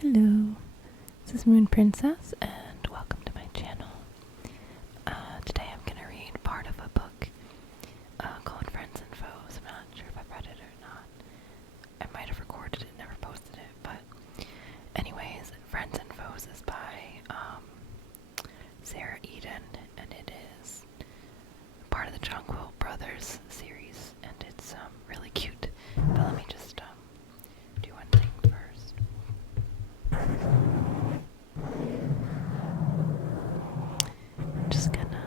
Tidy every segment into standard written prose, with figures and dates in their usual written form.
Hello, this is Moon Princess, and welcome to my channel. Today I'm going to read part of a book called Friends and Foes. I'm not sure if I've read it or not. I might have recorded it, never posted it, but anyways, Friends and Foes is by Sarah Eden, and it is part of the Jonquil Brothers series, and it's really cute. But let me just do one thing first. I'm just gonna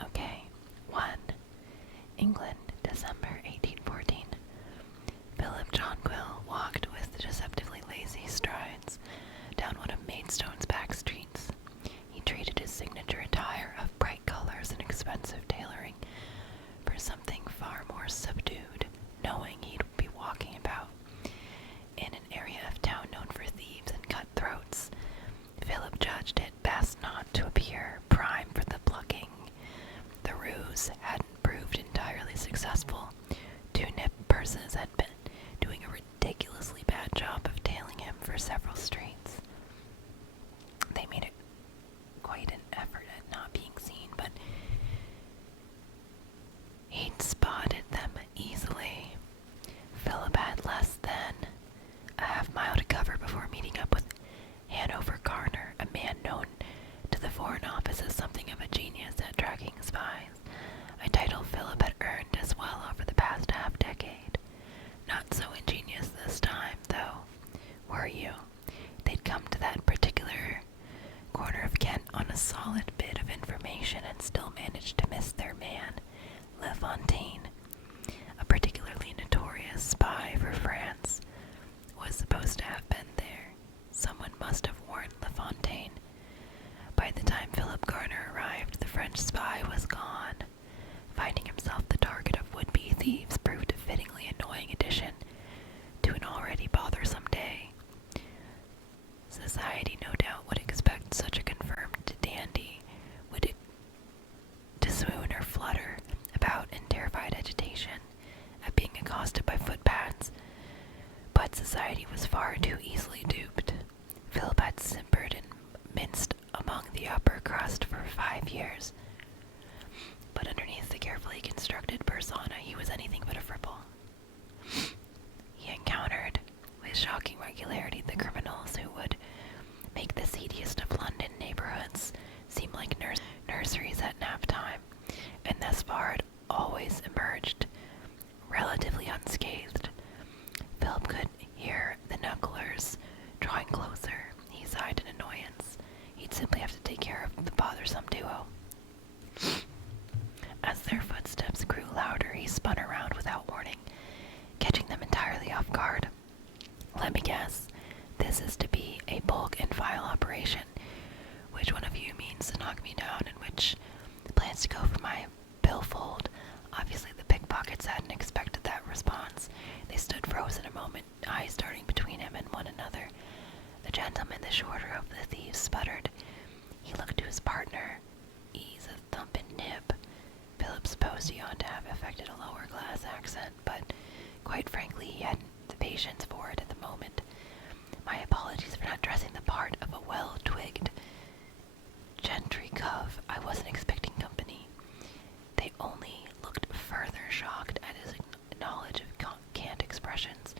Okay, 1. England, December 1814. Philip Jonquil walked with deceptively lazy strides down one of Maidstone's back streets. He traded his signature attire of bright colors and expensive tailoring for something far more subdued, knowing he'd be walking about in an area of town known for thieves and cutthroats. Philip judged it best not to appear prime for the plucking. The ruse hadn't proved entirely successful. 2 nip purses had been doing a ridiculously bad job of tailing him for several streets. They made quite an effort at not being seen, but he'd spotted them easily. Philip had less than a half-mile to cover before meeting up with Hanover Garner, a man known to the Foreign Office as something of a genius at tracking spies, a title Philip had earned as well over the past half-decade. Not so ingenious this time, though, were you? They'd come to that particular corner of Kent on a solid bit of information and still managed to miss their man, Le Fontaine. A particularly notorious spy for France was supposed to have been there. Someone must have warned Le Fontaine. By the time Philip Garner arrived, the French spy was gone. Finding himself the target of would-be thieves proved a fittingly annoying addition to an already bothersome day. Society no doubt would expect such a confirmed dandy to swoon or flutter about in terrified agitation at being accosted by footpads, but society was far too easily duped. Philip had simpered and minced among the upper crust for 5 years, but underneath the carefully constructed persona he was anything but a fripple. He encountered with shocking regularity the criminals who would make the seediest of London neighborhoods seem like nurseries at nap time, and thus far had always emerged relatively unscathed. Philip could hear the knucklers drawing closer. He sighed in annoyance. He'd simply have to take care of the bothersome duo. As their footsteps grew louder, he spun around without warning, catching them entirely off guard. Let me guess, this is to be a bulk and file operation. Which one of you means to knock me down, and which plans to go for my billfold? Obviously the pickpockets hadn't expected that response. They stood frozen a moment, eyes darting between him and one another. The gentleman, the shorter of the thieves, sputtered. He looked to his partner. Ease of thumpin' nip. Philip supposed he ought to have affected a lower-class accent, but quite frankly he hadn't the patience for it at the moment. My apologies for not dressing the part of a well-twigged gentry cove. I wasn't expecting company. They only looked further shocked at his knowledge of cant expressions.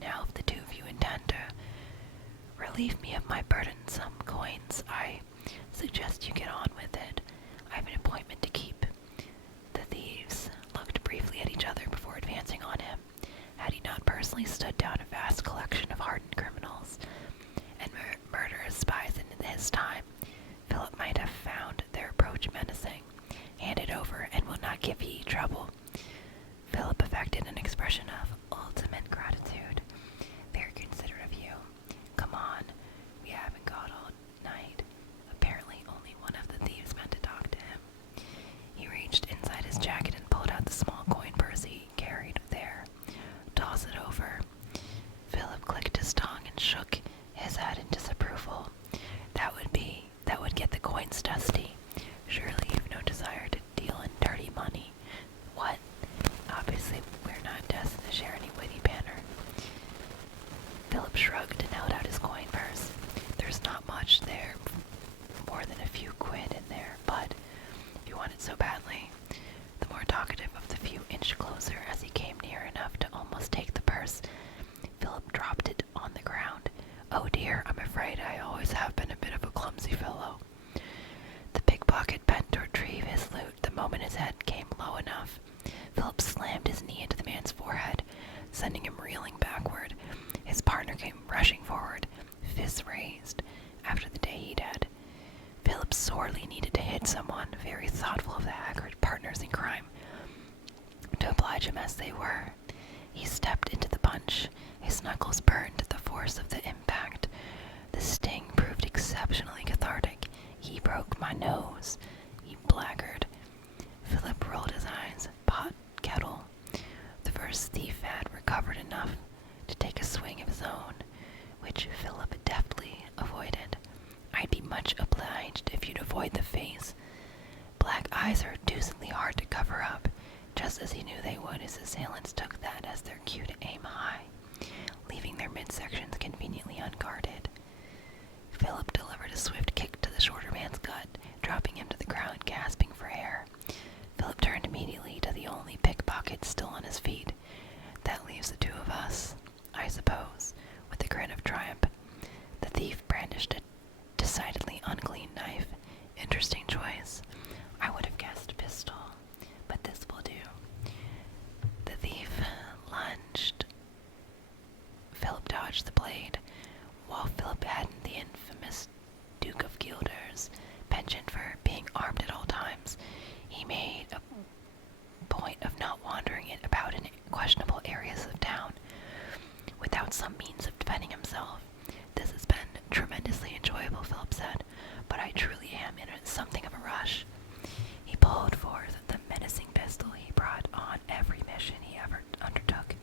Now, if the 2 of you intend to relieve me of my burdensome coins, I suggest you get on with it. I have an appointment to keep. The thieves looked briefly at each other before advancing on him. Had he not personally stood down a vast collection of hardened criminals and murdered his head in disapproval. That would get the coins dusty. Surely you've no desire to deal in dirty money. What? Obviously, we're not destined to share any witty banter. Philip shrugged and held out his coin purse. There's not much there, more than a few quid in there, but if you want it so badly. The more talkative of the few inched closer as he came near enough to almost take the purse. Philip dropped it on the ground. Oh dear, I'm afraid I always have been a bit of a clumsy fellow. The pickpocket bent to retrieve his loot the moment his head came low enough. Philip slammed his knee into the man's forehead, sending him reeling backward. His partner came rushing forward, fists raised, after the day he'd had. Philip sorely needed to hit someone, very thoughtful of the haggard partners in crime, to oblige him as they were. He stepped into the punch. His knuckles burned at the force of the impact. The sting proved exceptionally cathartic. He broke my nose, he blackguard. Philip rolled his eyes. Pot, kettle. The first thief had recovered enough to take a swing of his own, which Philip deftly avoided. I'd be much obliged if you'd avoid the face. Black eyes are deucedly hard to cover up, just as he knew they would. His assailants took that as their cue to aim high, leaving their midsections conveniently unguarded. Philip delivered a swift kick to the shorter man's gut, dropping him to the ground, gasping for air. Philip turned immediately to the only pickpocket still on his feet. That leaves the two of us, I suppose, with a grin of triumph. The thief brandished a decidedly unclean knife. Interesting choice. I would have guessed pistol, but this will do. The thief lunged. Philip dodged the blade. While Philip hadn't the infamous Duke of Guilder's penchant for being armed at all times, he made a point of not wandering it about in questionable areas of town without some means of defending himself. This has been tremendously enjoyable, Philip said, but I truly am in something of a rush. He pulled forth the menacing pistol he brought on every mission he ever undertook,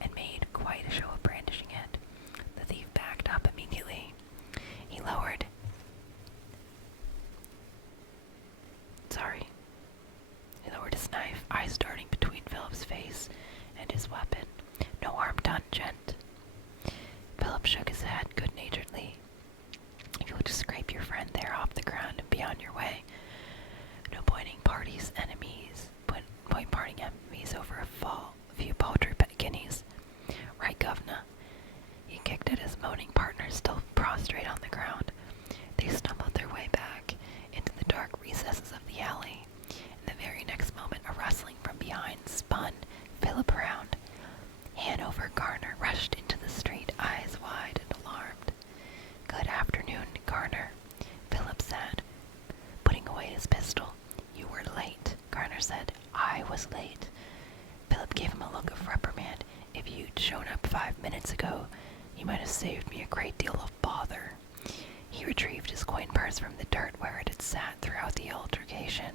and made quite a show of brandishing it. The thief backed up immediately. He lowered his knife, eyes darting between Philip's face and his weapon. No harm done, gent. Philip shook his head good-naturedly. If you'll just scrape your friend there off the ground and be on your way. No point parting enemies over a few paltry guineas. Right, governor. He kicked at his moaning partner, still prostrate on the ground. They stumbled their way back into the dark recesses of the alley. In the very next moment, a rustling from behind spun Philip around. Hanover Garner rushed into the street, eyes wide and alarmed. Good afternoon, Garner, Philip said, putting away his pistol. You were late, Garner said. I was late. Philip gave him a look of reprimand. If you'd shown up 5 minutes ago, you might have saved me a great deal of bother. He retrieved his coin purse from the dirt where it had sat throughout the altercation.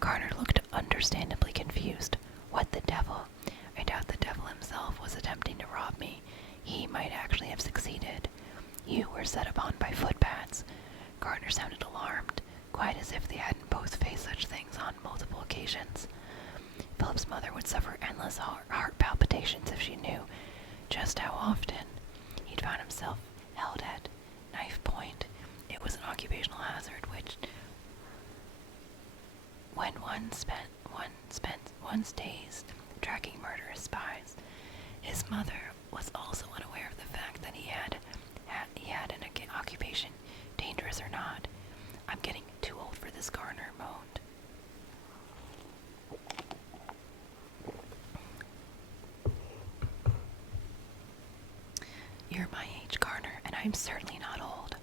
Garner looked understandably confused. What the devil? I doubt the devil himself was attempting to rob me. He might actually have succeeded. You were set upon by footpads. Garner sounded alarmed, quite as if they hadn't both faced such things on multiple occasions. Philip's mother would suffer endless heart palpitations if she knew just how often he'd found himself held at knife point. It was an occupational hazard which, when one spent one's days tracking murderous spies. His mother was also unaware of the fact that he had an occupation, dangerous or not. I'm getting too old for this, Garner moaned. You're my age, Garner, and I'm certainly not old.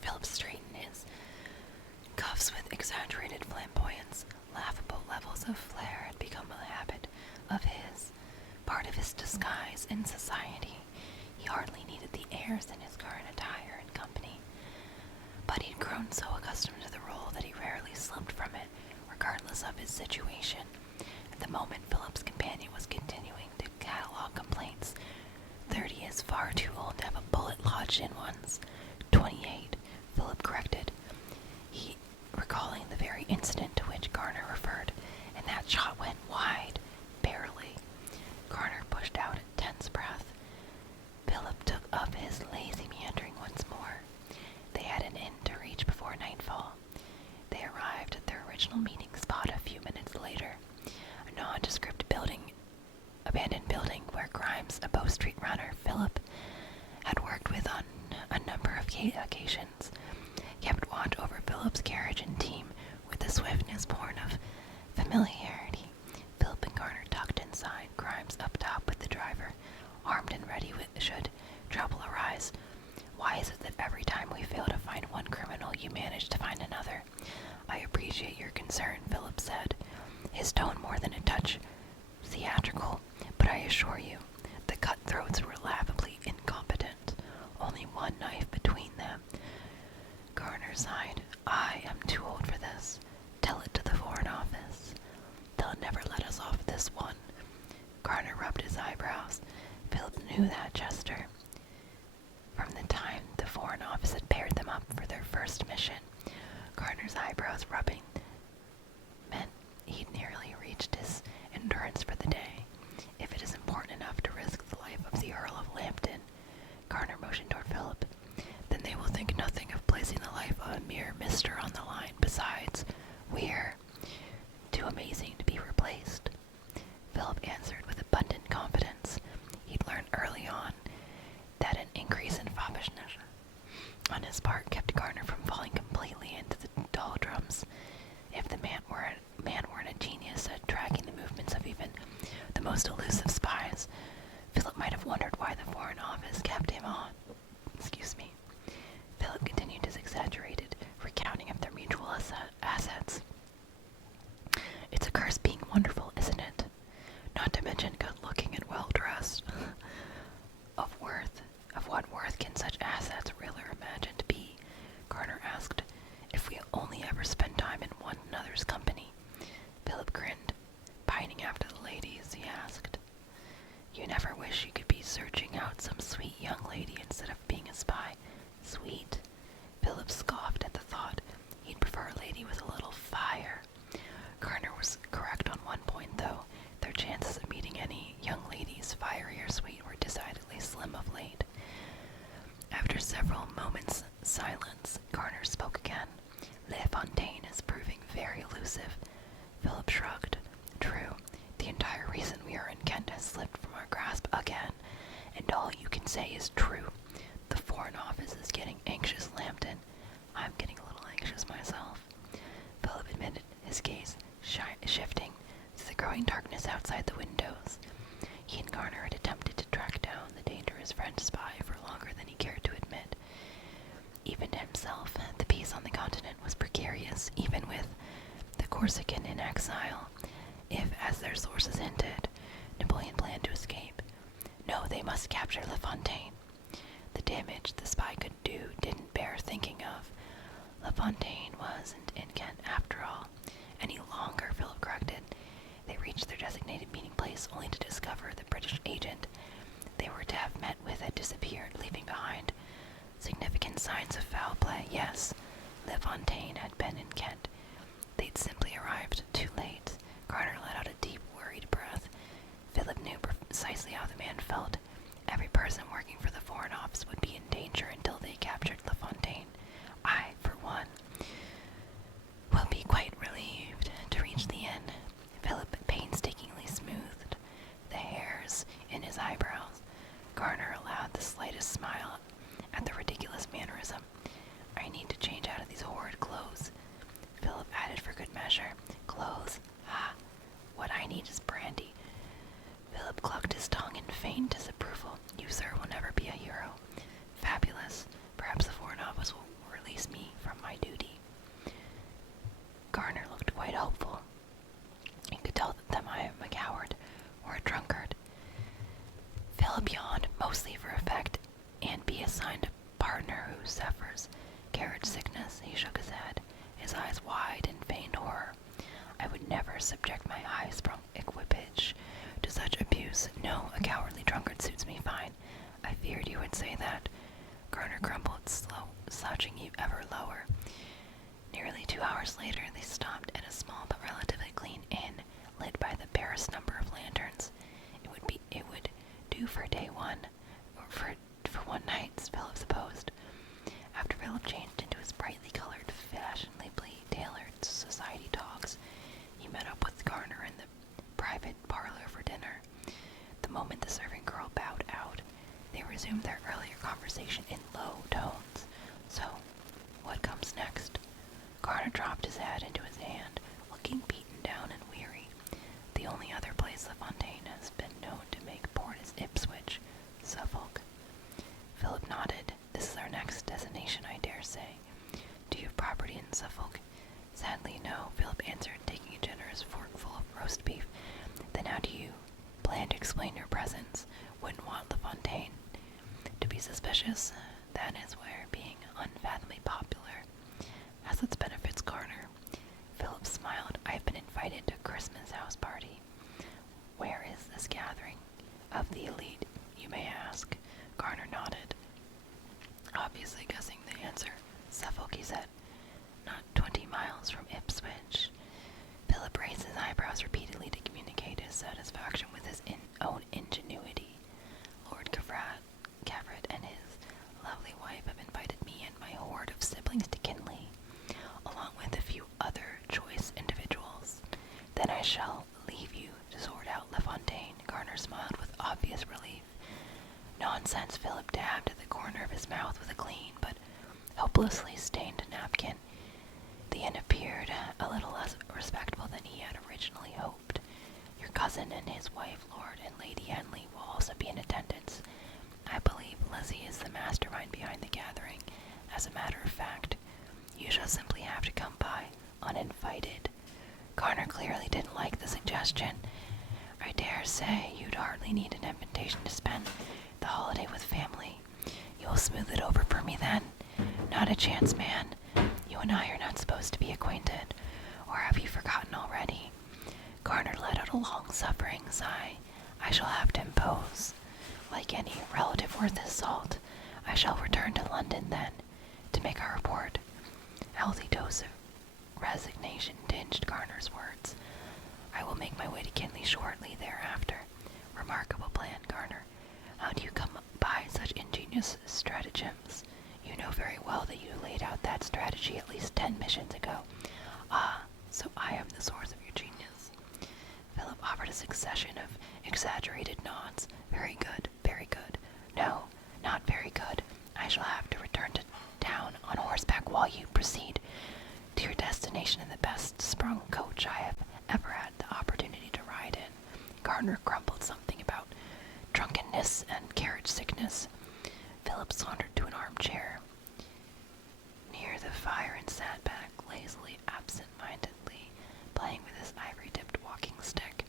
Philip straightened his cuffs with exaggerated flamboyance. Laughable levels of flair had become a habit of his, part of his disguise in society. He hardly needed the airs in his current attire and company, but he'd grown so accustomed to the role that he rarely slipped from it, regardless of his situation. At the moment, Philip's companion was continuing to catalog complaints. 30 is far too old to have a bullet had an inn to reach before nightfall. They arrived at their original meeting spot a few minutes later, a nondescript abandoned building where Grimes, a Bow Street runner Philip had worked with on a number of occasions, kept watch over Philip's carriage and team with the swiftness born of familiarity. Philip and Garner tucked inside, Grimes up top with the driver, armed and ready should trouble arise. Why is it that every time we fail to find one criminal, you manage to find another? I appreciate your concern, Philip said, his tone more than a touch theatrical, but I assure you, the cutthroats were laughably incompetent, only one knife between them. Garner sighed. I am too old for this. Tell it to the Foreign Office. They'll never let us off this one. Garner rubbed his eyebrows. Philip knew that gesture. From the time the Foreign Office had paired them up for their first mission, Garner's eyebrows rubbing meant he'd nearly reached his endurance for the day. If it is important enough to risk the life of the Earl of Lambton, Garner motioned toward Philip, then they will think nothing of placing the life of a mere mister on the line. Besides, we're too amazing to be replaced. Philip answered with abundant confidence. He'd learned early on that an increase in foppishness on his part kept Garner from falling completely into the doldrums. If the man weren't a genius at tracking the movements of even the most elusive spies, Philip might have wondered why the Foreign Office kept him on. Philip continued his exaggerated recounting of their mutual assets. It's a curse being wonderful, isn't it? Not to mention good-looking and well-dressed. Of what worth can such assets really imagine to be? Garner asked. If we only ever spend time in one another's company. Philip grinned. Pining after the ladies, he asked. You never wish you could be searching out some sweet young lady instead of being a spy? Sweet? Philip scoffed at the thought. He'd prefer a lady with a little fire. Garner was correct on one point, though. Their chances of meeting any young ladies, fiery or sweet, were decidedly slim of late. After several moments' silence, Garner spoke again. Le Fontaine is proving very elusive. Philip shrugged. True, the entire reason we are in Kent has slipped from our grasp again, and all you can say is true. The Foreign Office is getting anxious, Lambton. I'm getting a little anxious myself. Philip admitted, his gaze shifting to the growing darkness outside the windows. He and Garner had attempted to track down the dangerous French spy for longer than he cared to admit. Even to himself, the peace on the continent was precarious, even with the Corsican in exile, if, as their sources hinted, Napoleon planned to escape. No, they must capture Le Fontaine. The damage the spy could do didn't bear thinking of. Le Fontaine wasn't in Kent after all. Any longer, Philip corrected. They reached their designated meeting place only to discover the British agent they were to have met with had disappeared, leaving behind significant signs of foul play. Yes, Le Fontaine had been in Kent. They'd simply arrived too late. Garner let out a deep, worried breath. Philip knew precisely how the man felt. Every person working for the Foreign Office would be in danger until they captured Le Fontaine. I, for one, will be quite relieved to reach the inn. Philip painstakingly smoothed the hairs in his eyebrows. Garner allowed the slightest smile at the ridiculous mannerism. I need to change out of these horrid clothes. Philip added for good measure. Clothes? Ah, what I need is brandy. Philip clucked his tongue in faint disapproval. You, sir, will never be a hero. Fabulous. Perhaps the Foreign Office will release me from my duty. Garner looked quite hopeful. He could tell them I am a coward or a drunkard. Philip yawned, mostly for effect, and be assigned a partner who suffers carriage sickness. He shook his head, his eyes wide in feigned horror. I would never subject my high-sprung equipage to such abuse. No, a cowardly drunkard suits me fine. I feared you would say that. Garner grumbled, slouching you ever lower. Nearly 2 hours later, they stopped at a small but relatively clean inn, lit by the barest number of lanterns. It would do for day one, or for one night, Philip supposed. After Philip changed into That is where being unfathomably popular has its benefits, Garner. Philip smiled. I've been invited to a Christmas house party. Where is this gathering? Of the elite, you may ask. Garner nodded, obviously guessing the answer. Suffolk, he said. Not 20 miles from Ipswich. Philip raised his eyebrows repeatedly to communicate his satisfaction with his own ingenuity. Lord Cavret and his lovely wife have invited me and my horde of siblings to Kinley, along with a few other choice individuals. Then I shall leave you to sort out LaFontaine. Garner smiled with obvious relief. Nonsense, Philip dabbed at the corner of his mouth with a clean but hopelessly stained napkin. The inn appeared a little less respectable than he had originally hoped. Your cousin and his wife, Lord and Lady Henley, will also be in attendance. I believe Lizzie is the mastermind behind the gathering. As a matter of fact, you shall simply have to come by uninvited. Garner clearly didn't like the suggestion. I dare say you'd hardly need an invitation to spend the holiday with family. You will smooth it over for me then? Not a chance, man. You and I are not supposed to be acquainted. Or have you forgotten already? Garner let out a long-suffering sigh. I shall have to impose. Like any relative worth his salt, I shall return to London then, to make our report. A healthy dose of resignation tinged Garner's words. I will make my way to Kinley shortly thereafter. Remarkable plan, Garner. How do you come by such ingenious stratagems? You know very well that you laid out that strategy at least 10 missions ago. Ah, so I am the source of your genius. Philip offered a succession of exaggerated nods. Very good, very good. No, not very good. I shall have to return to town on horseback while you proceed to your destination in the best sprung coach I have ever had the opportunity to ride in. Garner grumbled something about drunkenness and carriage sickness. Philip sauntered to an armchair near the fire and sat back lazily, absent-mindedly, playing with his ivory-tipped walking stick.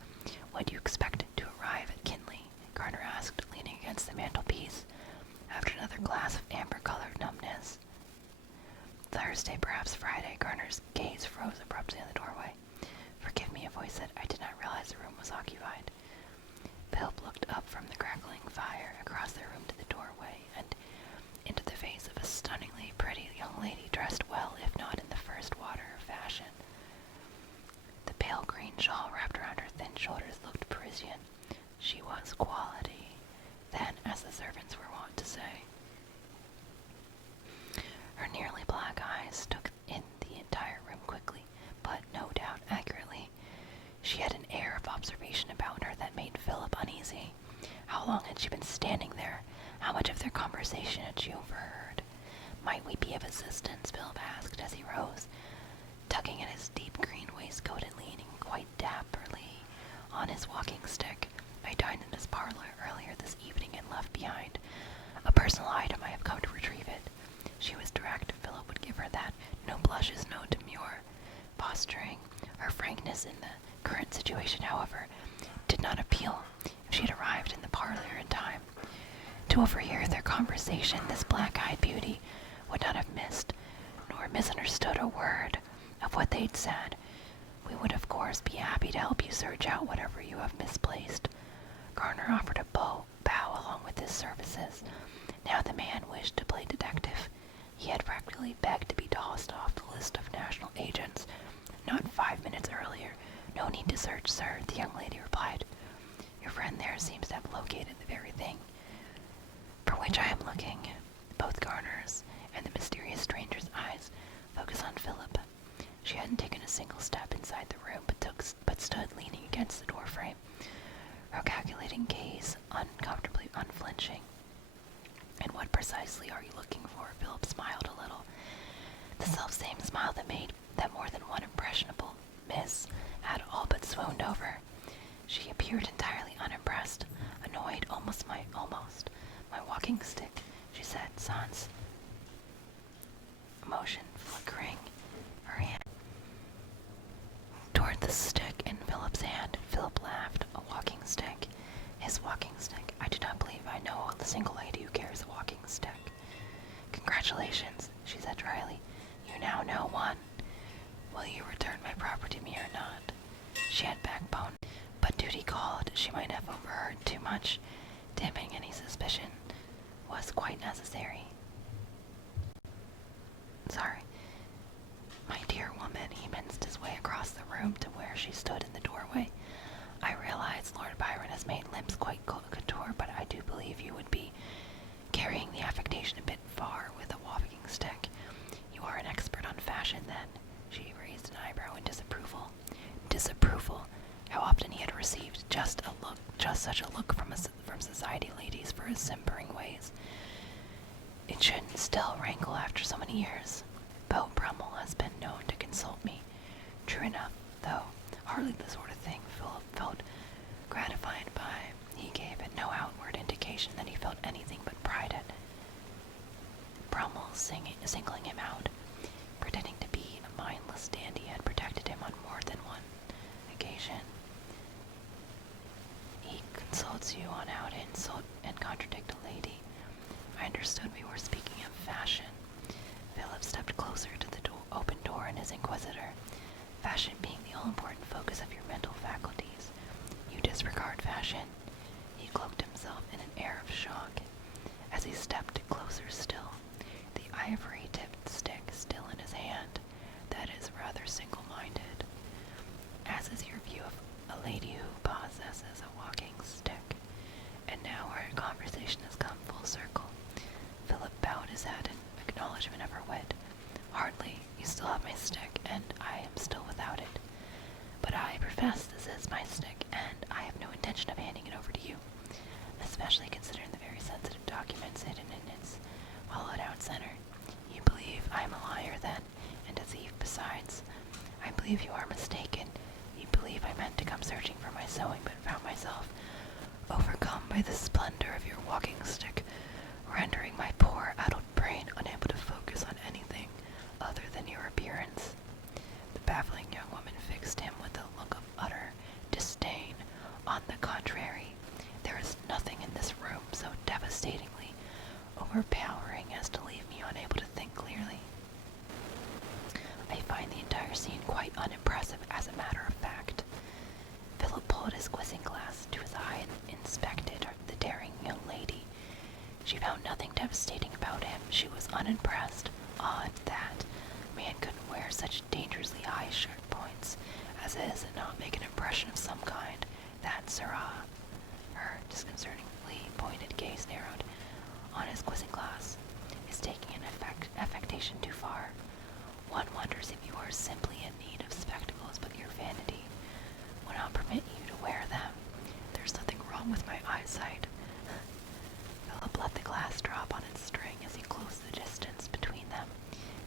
When do you expect to arrive at Kinley? Garner asked, leaning against the mantelpiece, after another glass of amber-colored numbness. Thursday, perhaps Friday. Garner's gaze froze abruptly in the doorway. Forgive me, a voice said. I did not realize the room was occupied. Philip looked up from the crackling fire, across the room to the doorway, and into the face of a stunningly pretty young lady dressed well, if not in the first water of fashion. The pale green shawl wrapped around her thin shoulders looked Parisian. She was quality, then, as the servants were wont to say. Her nearly black eyes took in the entire room quickly, but no doubt accurately. She had an air of observation about her that made Philip uneasy. How long had she been standing there? How much of their conversation had she overheard? Might we be of assistance? Philip asked as he rose, tugging at his deep green waistcoat and leaning quite dapperly on his walking stick. I dined in his parlor earlier this evening and left behind a personal item. I have come to retrieve it. She was direct. Philip would give her that. No blushes, no demure posturing. Her frankness in the current situation, however, did not appeal. If she had arrived in the parlor in time to overhear their conversation, this black-eyed beauty would not have missed nor misunderstood a word of what they'd said. We would, of course, be happy to help you search out whatever you have misplaced. Garner offered a bow along with his services. Now the man wished to play detective. He had practically begged to be tossed off the list of national agents not 5 minutes earlier. No need to search, sir, the young lady replied. Your friend there seems to have located the very thing for which I am looking. Both Garner's and the mysterious stranger's eyes focused on Philip. She hadn't taken a single step inside the room, but stood leaning against the doorframe, her calculating gaze uncomfortably unflinching. And what precisely are you looking for? Philip smiled a little. The self-same smile that more than one impressionable miss had all but swooned over. She appeared entirely unimpressed, annoyed, almost my walking stick, she said, sans emotion flickering her hand toward the stick in Philip's hand. Philip laughed. A walking stick? His walking stick? I do not believe I know a single lady who carries a walking stick. "Congratulations," she said dryly. "You now know one. Will you return my property to me or not?" She had backbone, but duty called. She might have overheard too much. Damping any suspicion was quite necessary. "Sorry. My dear woman," he minced his way across the room to where she stood in the doorway. "I realize Lord Byron has made limbs quite couture, but I do believe you would be carrying the affectation a bit far with a walking stick. You are an expert on fashion, then." She raised an eyebrow in disapproval. Disapproval! How often he had received just such a look from society ladies for his simpering ways. It shouldn't still rankle after so many years. Beau Brummel has been known to consult me. True enough, though hardly the sort of thing Philip felt gratified by. He gave it no outward indication that he felt anything but pride at Brummel singling him out. Pretending to be a mindless dandy had protected him on more than one occasion. "He consults you on how to insult and contradict a lady. I understood we were speaking of fashion." Philip stepped closer to the open door in his inquisitor. "Fashion being the all-important focus of your mental faculties. You disregard fashion." He cloaked himself in an air of shock. As he stepped closer still, the ivory-tipped stick still in his hand, "That is rather single-minded. As is your view of a lady who possesses a walking stick." And now our conversation has come full circle. Philip bowed his head in acknowledgement of her wit. "Hardly. You still have my stick, and I am still without it. But I profess this is my stick, and I have no intention of handing it over to you, especially considering the very sensitive documents hidden in its hollowed-out center. You believe I am a liar, then, and a thief besides. I believe you are mistaken. You believe I meant to come searching for my sewing, but found myself overcome by the splendor of your walking stick, rendering my poor addled brain unable to focus on anything other than your appearance." The baffling young woman fixed him with a look of utter disdain. "On the contrary, there is nothing in this room so devastatingly overpowering as to leave me unable to think clearly. I find the entire scene quite unimpressive, as a matter of fact." Philip pulled his quizzing glass to his eye and inspected the daring young lady. She found nothing devastating about him. She was unimpressed. Odd that a man couldn't wear such dangerously high shirt points as his and not make an impression of some kind. That, sirrah. Her disconcertingly pointed gaze narrowed on his quizzing glass. "Is taking an affectation too far? One wonders if you are simply in need of spectacles, but your vanity will not permit you to wear them. There's nothing wrong with my eyesight." Philip let the glass drop on its string as he closed the distance between them.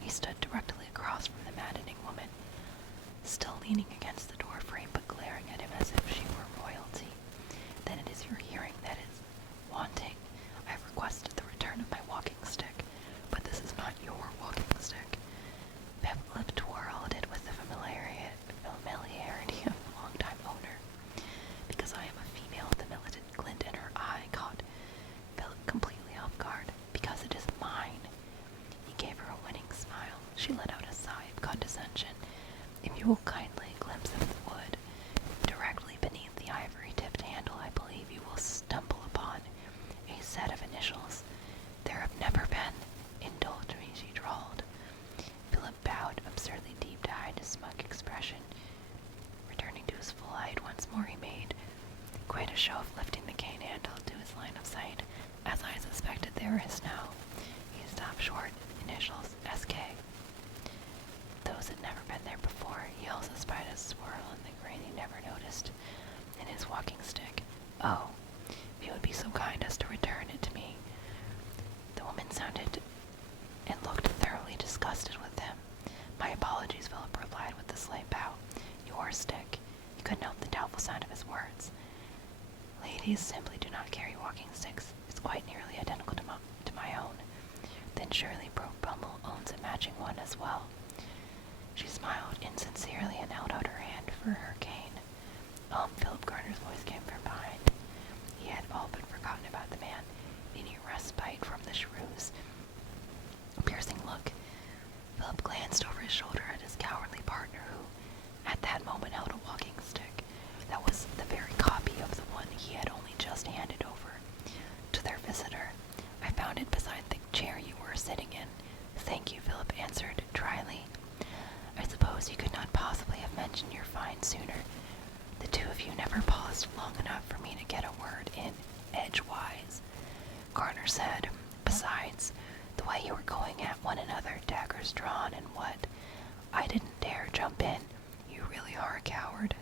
He stood directly across from the maddening woman, still leaning against the door frame but glaring at him as if she were royalty. "Then it is your hearing that is wanting. I have requested the return of my walking stick, but this is not your walking stick." Philip twirled it with the familiarity of a long-time owner. "Because I am a female," the militant glint in her eye caught Philip completely off guard. "Because it is mine." He gave her a winning smile. She let out a sigh of condescension. "If you will kindly glimpse of the wood directly beneath the ivory-tipped handle, I believe you will stumble upon a set of initials. There have never been. Indulge me," she drawled. Philip bowed, absurdly deep-dyed his smug expression. Returning to his full height once more, he made quite a show of lifting the cane handle to his line of sight. "As I suspected, there is now." He stopped short. "Initials S.K. Those had never been there before. He also spied a swirl in the grain he never noticed in his walking stick. "Oh, if you would be so kind as to return it to me." The woman sounded and looked thoroughly disgusted with him. "My apologies," Philip replied with a slight bow. "Your stick." He couldn't help the doubtful sound of his words. "Ladies simply do not carry walking sticks. It's quite nearly identical to my own." "Then surely Brummel owns a matching one as well." She smiled insincerely and held out her hand for her cane. Philip Garner's voice came from behind. He had all but forgotten about the man, needing a respite from the shrews. just long enough for me to get a word in edgewise. Garner said, "Besides, the way you were going at one another, daggers drawn and what? I didn't dare jump in. You really are a coward."